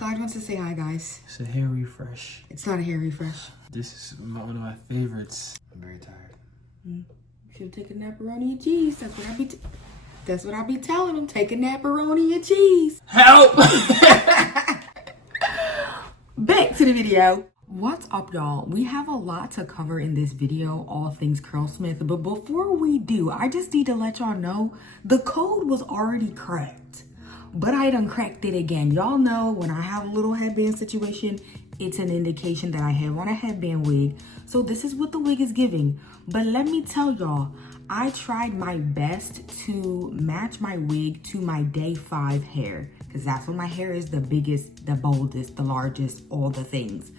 Clyde wants to say hi, guys. It's a hair refresh. It's not a hair refresh. This is one of my favorites. I'm very tired. You should take a napperoni and cheese. That's what I be telling them. Take a napperoni and cheese. Help! Back to the video. What's up, y'all? We have a lot to cover in this video, all things Curlsmith. But before we do, I just need to let y'all know the code was already cracked. But I done cracked it again. Y'all know when I have a little headband situation, it's an indication that I have on a headband wig. So this is what the wig is giving. But let me tell y'all, I tried my best to match my wig to my day 5 hair, because that's when my hair is the biggest, the boldest, the largest, all the things.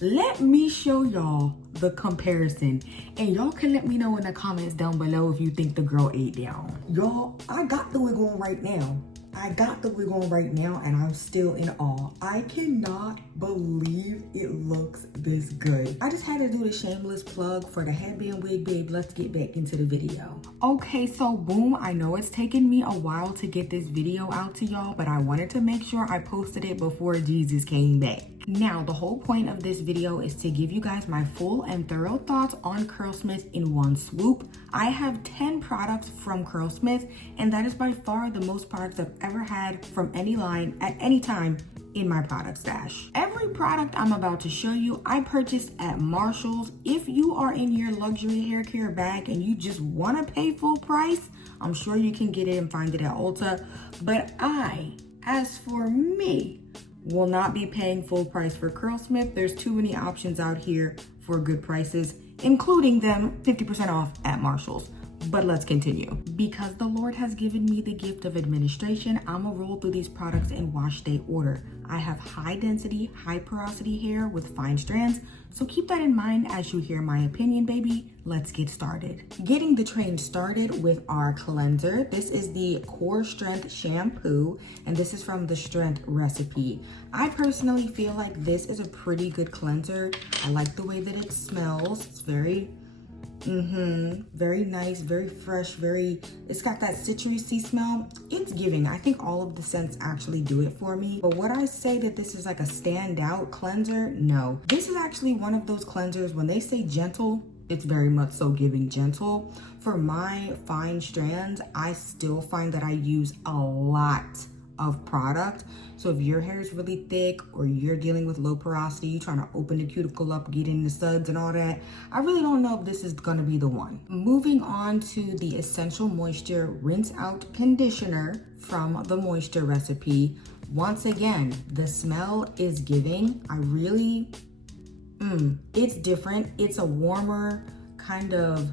Let me show y'all the comparison, and y'all can let me know in the comments down below if you think the girl ate down. Y'all, I got the wig on right now. And I'm still in awe. I cannot believe it looks this good. I just had to do the shameless plug for the headband wig, babe. Let's get back into the video. Okay, so boom, I know it's taken me a while to get this video out to y'all, but I wanted to make sure I posted it before Jesus came back. Now, the whole point of this video is to give you guys my full and thorough thoughts on Curlsmith in one swoop. I have 10 products from Curlsmith, and that is by far the most products I've ever had from any line at any time in my product stash. Every product I'm about to show you, I purchased at Marshall's. If you are in your luxury hair care bag and you just want to pay full price, I'm sure you can get it and find it at Ulta. But as for me, will not be paying full price for Curlsmith. There's too many options out here for good prices, including them 50% off at Marshall's. But let's continue. Because the Lord has given me the gift of administration, I'm gonna roll through these products in wash day order. I have high density, high porosity hair with fine strands, so keep that in mind as you hear my opinion, baby. Let's get started. Getting the train started with our cleanser. This is the Core Strength shampoo, and this is from the Strength recipe. I personally feel like this is a pretty good cleanser. I like the way that it smells. It's very nice, very fresh, it's got that citrusy smell. It's giving. I think all of the scents actually do it for me. But would I say that this is like a standout cleanser? No. This is actually one of those cleansers, when they say gentle, it's very much so giving gentle. For my fine strands, I still find that I use a lot of product. So if your hair is really thick or you're dealing with low porosity, you're trying to open the cuticle up, get in the suds and all that, I really don't know if this is gonna be the one. Moving on to the Essential Moisture Rinse Out Conditioner from the Moisture recipe. Once again, the smell is giving. It's different. It's a warmer kind of,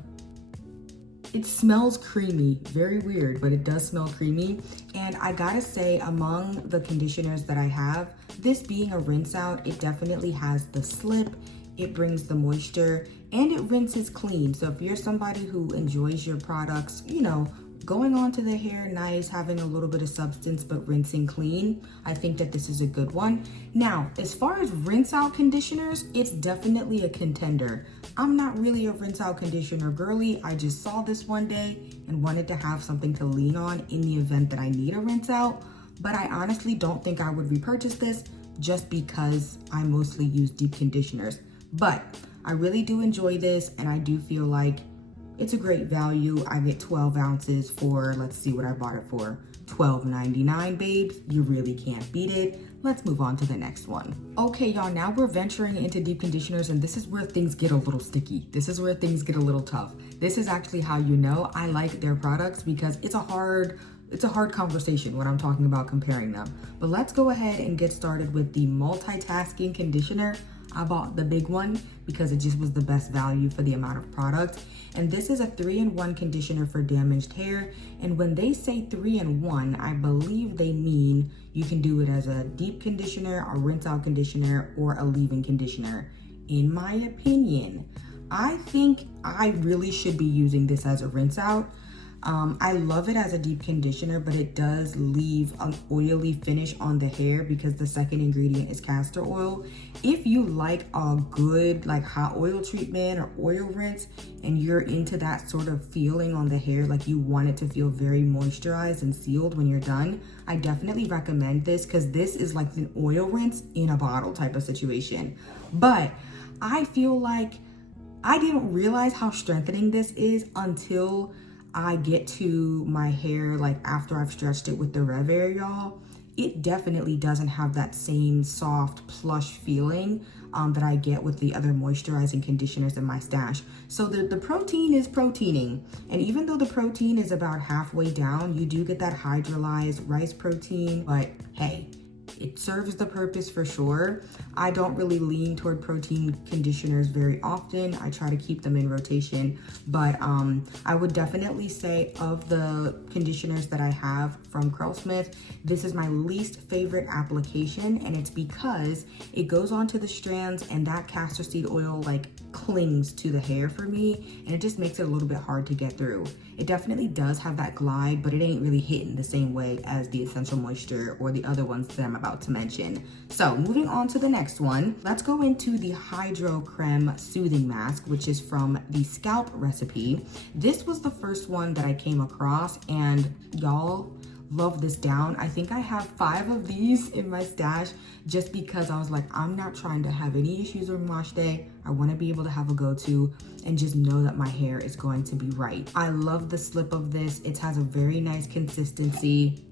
it smells creamy, very weird, but it does smell creamy. And I gotta say, among the conditioners that I have, this being a rinse out, it definitely has the slip, it brings the moisture, and it rinses clean. So if you're somebody who enjoys your products, you know, going onto the hair nice, having a little bit of substance, but rinsing clean, I think that this is a good one. Now, as far as rinse out conditioners, it's definitely a contender. I'm not really a rinse out conditioner girly. I just saw this one day and wanted to have something to lean on in the event that I need a rinse out. But I honestly don't think I would repurchase this just because I mostly use deep conditioners. But I really do enjoy this, and I do feel like it's a great value. I get 12 ounces for, let's see what I bought it for, $12.99, babes. You really can't beat it. Let's move on to the next one. Okay, y'all, now we're venturing into deep conditioners, and this is where things get a little sticky. This is where things get a little tough. This is actually how you know I like their products, because it's a hard conversation when I'm talking about comparing them. But let's go ahead and get started with the multitasking conditioner. I bought the big one because it just was the best value for the amount of product. And this is a 3-in-1 conditioner for damaged hair. And when they say 3-in-1, I believe they mean you can do it as a deep conditioner, a rinse out conditioner, or a leave-in conditioner. In my opinion, I think I really should be using this as a rinse out. I love it as a deep conditioner, but it does leave an oily finish on the hair because the second ingredient is castor oil. If you like a good like hot oil treatment or oil rinse and you're into that sort of feeling on the hair, like you want it to feel very moisturized and sealed when you're done, I definitely recommend this because this is like an oil rinse in a bottle type of situation. But I feel like I didn't realize how strengthening this is until I get to my hair, like after I've stretched it with the Rev Air, y'all. It definitely doesn't have that same soft plush feeling that I get with the other moisturizing conditioners in my stash. So the protein is proteining, and even though the protein is about halfway down, you do get that hydrolyzed rice protein, but hey, it serves the purpose for sure. I don't really lean toward protein conditioners very often. I try to keep them in rotation, but I would definitely say of the conditioners that I have from Curlsmith, this is my least favorite application, and it's because it goes onto the strands and that castor seed oil like clings to the hair for me, and it just makes it a little bit hard to get through. It definitely does have that glide, but it ain't really hitting the same way as the Essential Moisture or the other ones that I'm about to mention. So moving on to the next one, let's go into the Hydro Creme Soothing Mask, which is from the Scalp recipe. This was the first one that I came across, and y'all, love this down. I think I have 5 of these in my stash just because I was like, I'm not trying to have any issues on wash day. I want to be able to have a go-to and just know that my hair is going to be right. I love the slip of this. It has a very nice consistency.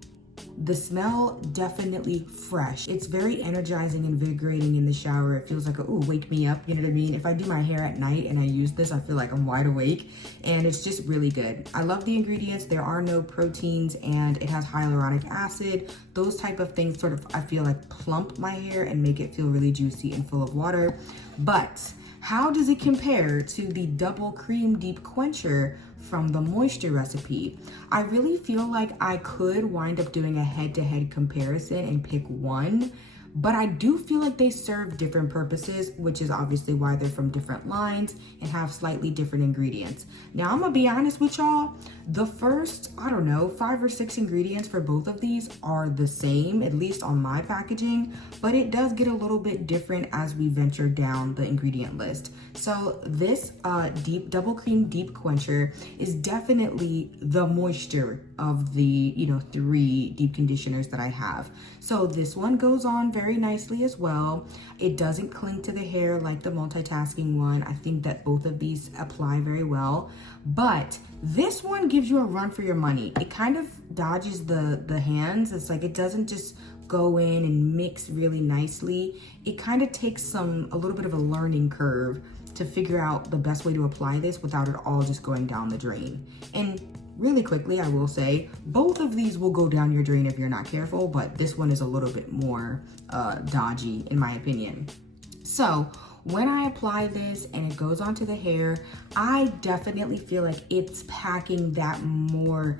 The smell, definitely fresh. It's very energizing and invigorating in the shower. It feels like, ooh, wake me up, you know what I mean? If I do my hair at night and I use this, I feel like I'm wide awake, and it's just really good. I love the ingredients. There are no proteins, and it has hyaluronic acid. Those type of things sort of, I feel like, plump my hair and make it feel really juicy and full of water. But how does it compare to the Double Cream Deep Quencher from the Moisture recipe? I really feel like I could wind up doing a head-to-head comparison and pick one, but I do feel like they serve different purposes, which is obviously why they're from different lines and have slightly different ingredients. Now, I'm gonna be honest with y'all, the first, I don't know, 5 or 6 ingredients for both of these are the same, at least on my packaging, but it does get a little bit different as we venture down the ingredient list. So this Double Cream Deep Quencher is definitely the moisture of the 3 deep conditioners that I have. So this one goes on very nicely as well. It doesn't cling to the hair like the multitasking one. I think that both of these apply very well, but this one gives you a run for your money. It kind of dodges the hands. It's like it doesn't just go in and mix really nicely. It kind of takes a little bit of a learning curve to figure out the best way to apply this without it all just going down the drain. And really quickly, I will say, both of these will go down your drain if you're not careful, but this one is a little bit more dodgy in my opinion. So when I apply this and it goes onto the hair, I definitely feel like it's packing that more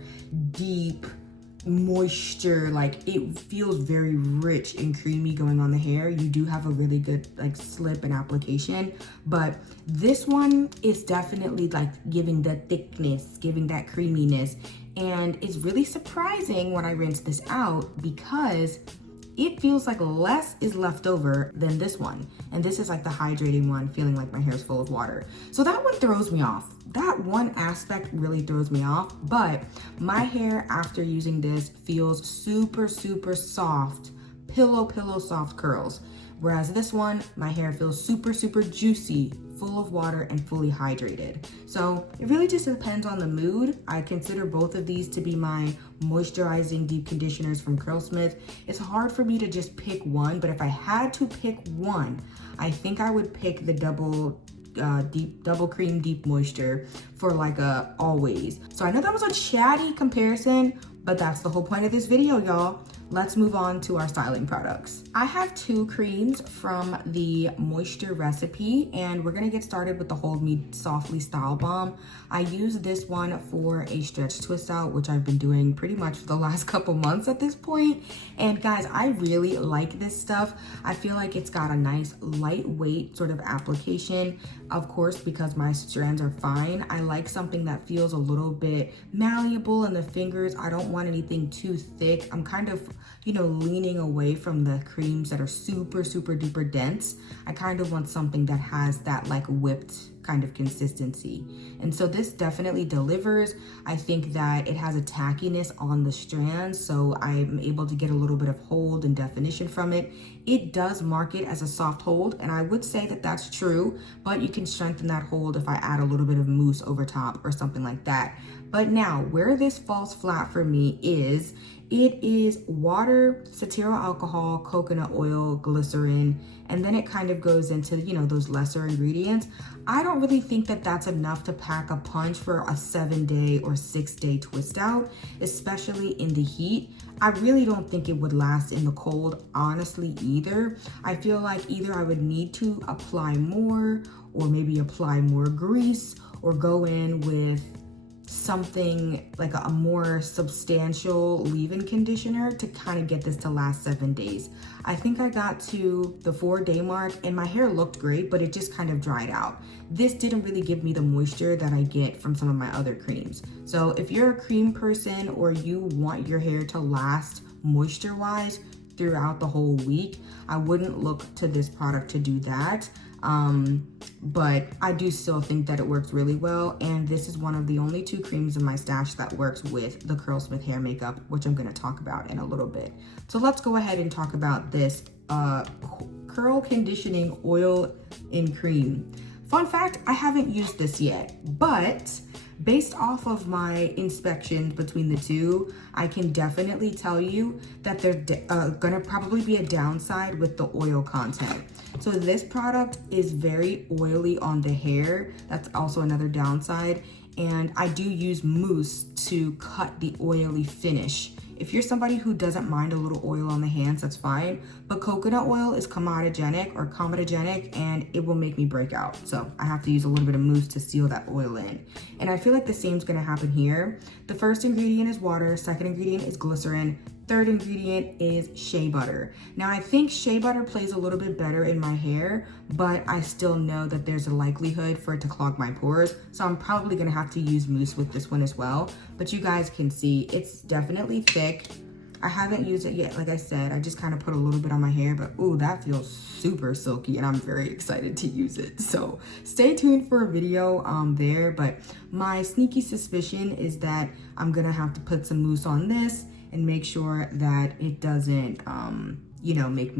deep moisture. Like it feels very rich and creamy going on the hair. You do have a really good like slip and application, but this one is definitely like giving the thickness, giving that creaminess, and it's really surprising when I rinse this out because it feels like less is left over than this one. And this is like the hydrating one, feeling like my hair is full of water. So that one throws me off. That one aspect really throws me off, but my hair after using this feels super, super soft, pillow soft curls. Whereas this one, my hair feels super, super juicy, full of water and fully hydrated. So it really just depends on the mood. I consider both of these to be my moisturizing deep conditioners from Curlsmith. It's hard for me to just pick one, but if I had to pick one, I think I would pick the Double Cream Deep Moisture for like a always. So I know that was a chatty comparison, but that's the whole point of this video, y'all. let's move on to our styling products. I have 2 creams from the Moisture recipe, and we're gonna get started with the Hold Me Softly Style Balm. I use this one for a stretch twist out, which I've been doing pretty much for the last couple months at this point. And guys, I really like this stuff. I feel like it's got a nice lightweight sort of application. Of course, because my strands are fine, I like something that feels a little bit malleable in the fingers. I don't want anything too thick. I'm kind of, you know, leaning away from the creams that are super duper dense. I kind of want something that has that like whipped kind of consistency. And so this definitely delivers. I think that it has a tackiness on the strands, so I'm able to get a little bit of hold and definition from it. It does mark it as a soft hold, and I would say that that's true, but you can strengthen that hold if I add a little bit of mousse over top or something like that. But now, where this falls flat for me is, it is water, cetyl alcohol, coconut oil, glycerin, and then it kind of goes into, you know, those lesser ingredients. I don't really think that that's enough to pack a punch for a 7-day or 6-day twist out, especially in the heat. I really don't think it would last in the cold, honestly, either. I feel like either I would need to apply more, or maybe apply more grease, or go in with something like a more substantial leave-in conditioner to kind of get this to last 7 days. I think I got to the 4-day mark and my hair looked great, but it just kind of dried out. This didn't really give me the moisture that I get from some of my other creams. So if you're a cream person or you want your hair to last moisture-wise throughout the whole week, I wouldn't look to this product to do that. But I do still think that it works really well, and this is one of the only 2 creams in my stash that works with the Curlsmith hair makeup, which I'm going to talk about in a little bit. So let's go ahead and talk about this curl conditioning oil in cream. Fun fact, I haven't used this yet, but based off of my inspection between the 2, I can definitely tell you that there's gonna probably be a downside with the oil content. So this product is very oily on the hair. That's also another downside. And I do use mousse to cut the oily finish. If you're somebody who doesn't mind a little oil on the hands, that's fine. But coconut oil is comedogenic, and it will make me break out. So I have to use a little bit of mousse to seal that oil in. And I feel like the same is gonna happen here. The first ingredient is water, second ingredient is glycerin, third ingredient is shea butter. Now I think shea butter plays a little bit better in my hair, but I still know that there's a likelihood for it to clog my pores. So I'm probably gonna have to use mousse with this one as well. But you guys can see it's definitely thick. I haven't used it yet, like I said. I just kind of put a little bit on my hair, but ooh, that feels super silky and I'm very excited to use it. So stay tuned for a video there, but my sneaky suspicion is that I'm gonna have to put some mousse on this and make sure that it doesn't, you know, make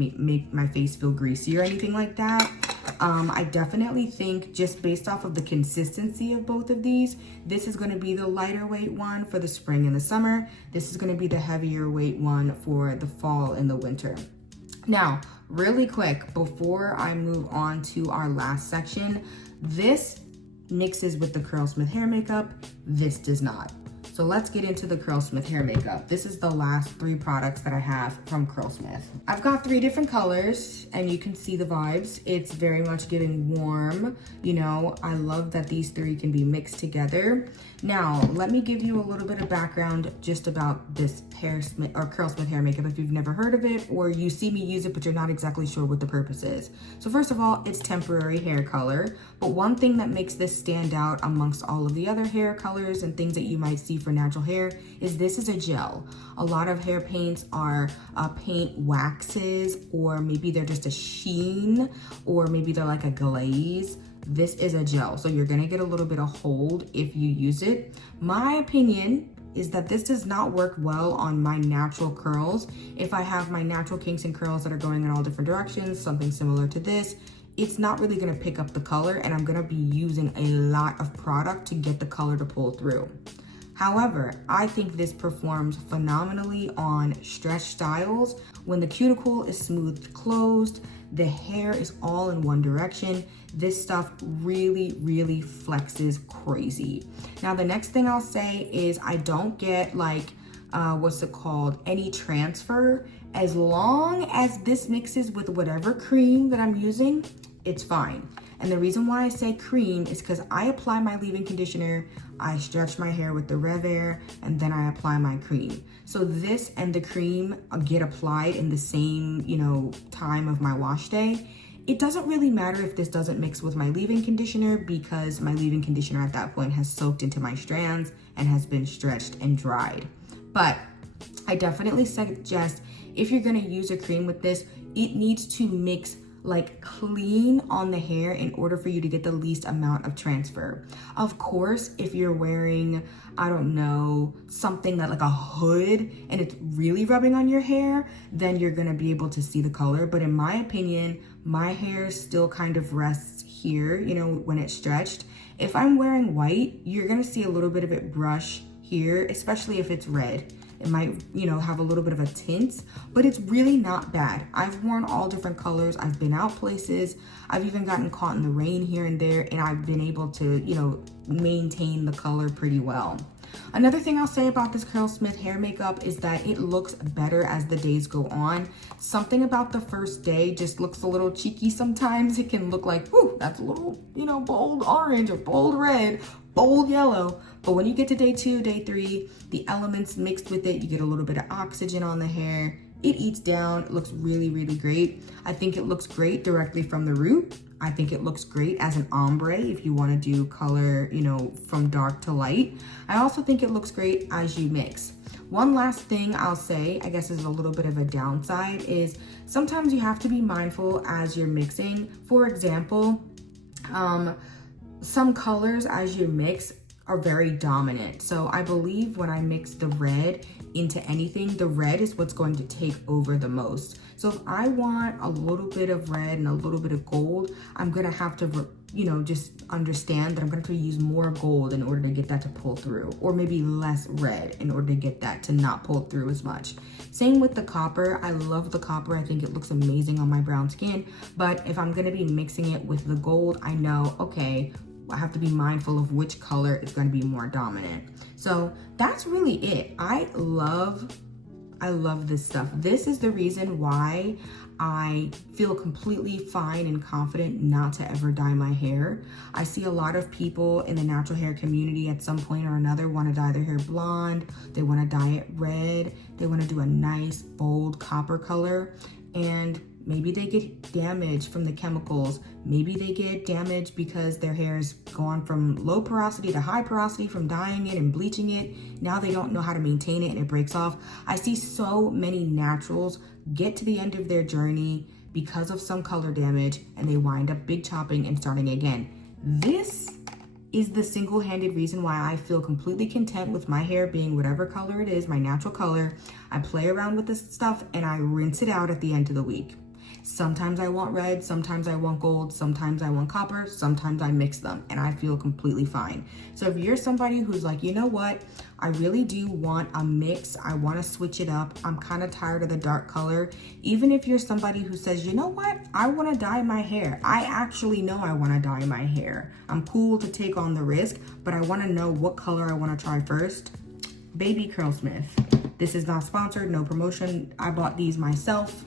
my face feel greasy or anything like that. I definitely think, just based off of the consistency of both of these, this is going to be the lighter weight one for the spring and the summer. This is going to be the heavier weight one for the fall and the winter. Now, really quick, before I move on to our last section, this mixes with the Curlsmith hair makeup. This does not. So let's get into the Curlsmith hair makeup. This is the last 3 products that I have from Curlsmith. I've got 3 different colors and you can see the vibes. It's very much giving warm. You know, I love that these 3 can be mixed together. Now, let me give you a little bit of background just about this Curlsmith hair makeup if you've never heard of it, or you see me use it but you're not exactly sure what the purpose is. So first of all, it's temporary hair color, but one thing that makes this stand out amongst all of the other hair colors and things that you might see for natural hair is this is a gel. A lot of hair paints are paint waxes, or maybe they're just a sheen, or maybe they're like a glaze. This is a gel, so you're gonna get a little bit of hold if you use it. My opinion is that this does not work well on my natural curls. If I have my natural kinks and curls that are going in all different directions, something similar to this, it's not really gonna pick up the color, and I'm gonna be using a lot of product to get the color to pull through. However, I think this performs phenomenally on stretch styles. When the cuticle is smooth closed, the hair is all in one direction, this stuff really flexes crazy. Now, the next thing I'll say is I don't get like what's it called, any transfer. As long as this mixes with whatever cream that I'm using, it's fine. And the reason why I say cream is because I apply my leave-in conditioner, I stretch my hair with the Rev Air, and then I apply my cream. So this and the cream get applied in the same, time of my wash day. It doesn't really matter if this doesn't mix with my leave-in conditioner because my leave-in conditioner at that point has soaked into my strands and has been stretched and dried. But I definitely suggest if you're gonna use a cream with this, it needs to mix like clean on the hair in order for you to get the least amount of transfer. Of course, if you're wearing, I don't know, something that like a hood and it's really rubbing on your hair, then you're gonna be able to see the color. But in my opinion, my hair still kind of rests here, when it's stretched. If I'm wearing white, you're gonna see a little bit of it brush here, especially if it's red. It might, have a little bit of a tint, but it's really not bad. I've worn all different colors. I've been out places. I've even gotten caught in the rain here and there, and I've been able to, maintain the color pretty well. Another thing I'll say about this Curlsmith hair makeup is that it looks better as the days go on. Something about the first day just looks a little cheeky sometimes. It can look like, ooh, that's a little, bold orange or bold red, bold yellow. But when you get to day 2, day 3, the elements mixed with it, you get a little bit of oxygen on the hair. It eats down. It looks really, really great. I think it looks great directly from the root. I think it looks great as an ombre if you want to do color, from dark to light. I also think it looks great as you mix. One last thing I'll say, I guess is a little bit of a downside, is sometimes you have to be mindful as you're mixing. For example, some colors as you mix are very dominant. So I believe when I mix the red into anything, the red is what's going to take over the most. So if I want a little bit of red and a little bit of gold, I'm gonna have to, just understand that I'm gonna have to use more gold in order to get that to pull through, or maybe less red in order to get that to not pull through as much. Same with the copper. I love the copper. I think it looks amazing on my brown skin. But if I'm gonna be mixing it with the gold, I know, okay, I have to be mindful of which color is going to be more dominant. So that's really it. I love this stuff. This is the reason why I feel completely fine and confident not to ever dye my hair. I see a lot of people in the natural hair community at some point or another want to dye their hair blonde. They want to dye it red. They want to do a nice bold copper color, and maybe they get damaged from the chemicals. Maybe they get damaged because their hair's gone from low porosity to high porosity from dyeing it and bleaching it. Now they don't know how to maintain it and it breaks off. I see so many naturals get to the end of their journey because of some color damage and they wind up big chopping and starting again. This is the single-handed reason why I feel completely content with my hair being whatever color it is, my natural color. I play around with this stuff and I rinse it out at the end of the week. Sometimes I want red, sometimes I want gold, sometimes I want copper, sometimes I mix them, and I feel completely fine. So if you're somebody who's like, you know what, I really do want a mix, I want to switch it up, I'm kind of tired of the dark color. Even if you're somebody who says, you know what, I want to dye my hair. I actually know I want to dye my hair. I'm cool to take on the risk, but I want to know what color I want to try first. Baby Curlsmith. This is not sponsored, no promotion. I bought these myself.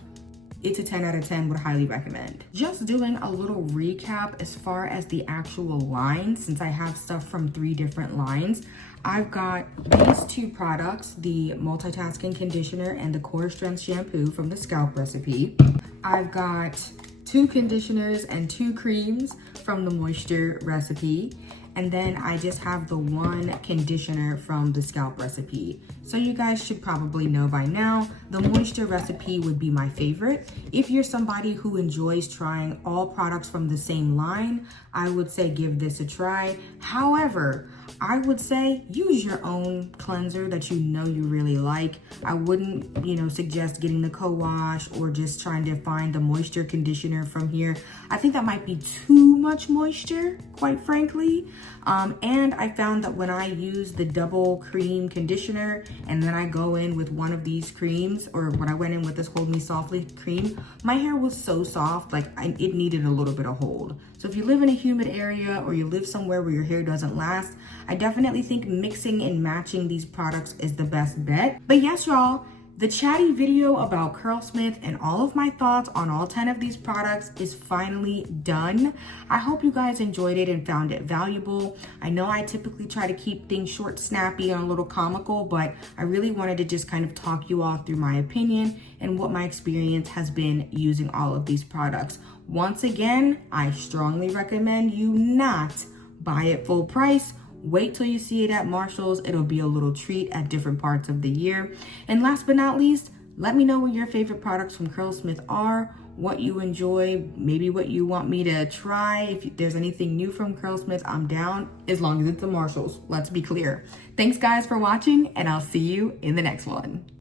It's a 10 out of 10, would highly recommend. Just doing a little recap as far as the actual line, since I have stuff from 3 different lines. I've got these 2 products, the multitasking conditioner and the core strength shampoo from the scalp recipe. I've got 2 conditioners and 2 creams from the moisture recipe. And then I just have the 1 conditioner from the scalp recipe. So you guys should probably know by now, the moisture recipe would be my favorite. If you're somebody who enjoys trying all products from the same line, I would say give this a try. However, I would say use your own cleanser that you know you really like. I wouldn't, suggest getting the co-wash or just trying to find the moisture conditioner from here. I think that might be too much moisture, quite frankly. And I found that when I use the double cream conditioner and then I go in with one of these creams, or when I went in with this Hold Me Softly cream, my hair was so soft, like it needed a little bit of hold. So if you live in a humid area or you live somewhere where your hair doesn't last, I definitely think mixing and matching these products is the best bet. But yes, y'all, the chatty video about Curlsmith and all of my thoughts on all 10 of these products is finally done. I hope you guys enjoyed it and found it valuable. I know I typically try to keep things short, snappy, and a little comical, but I really wanted to just kind of talk you all through my opinion and what my experience has been using all of these products. Once again, I strongly recommend you not buy it full price. Wait till you see it at Marshall's. It'll be a little treat at different parts of the year. And last but not least, let me know what your favorite products from Curlsmith are, what you enjoy, maybe what you want me to try. If there's anything new from Curlsmith, I'm down, as long as it's a Marshall's. Let's be clear. Thanks guys for watching, and I'll see you in the next one.